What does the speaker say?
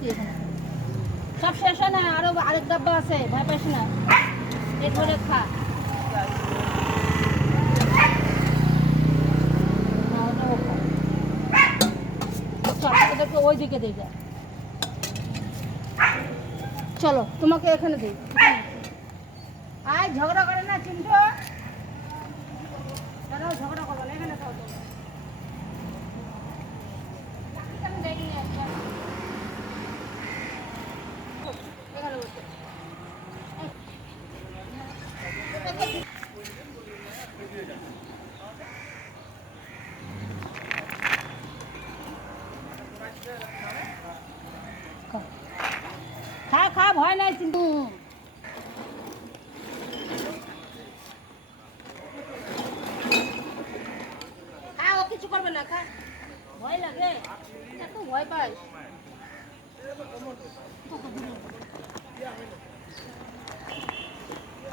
তুই এখানে সব শেষ হয় না, আরো আরেক ডাব্বা আছে, ভয় পাস না, পেট ভরে খা। ওই দিকে দিয়ে যায়। চলো তোমাকে এখানে দিই। আয় ঝগড়া করে না চিন্টু, দাঁড়াও ঝগড়া করবো না, এখানে খাও। খা খা, ভয় নাই কিন্তু। হ্যাঁ ও কিছু করবে না, খা। ভয় লাগে, এত ভয় পাই।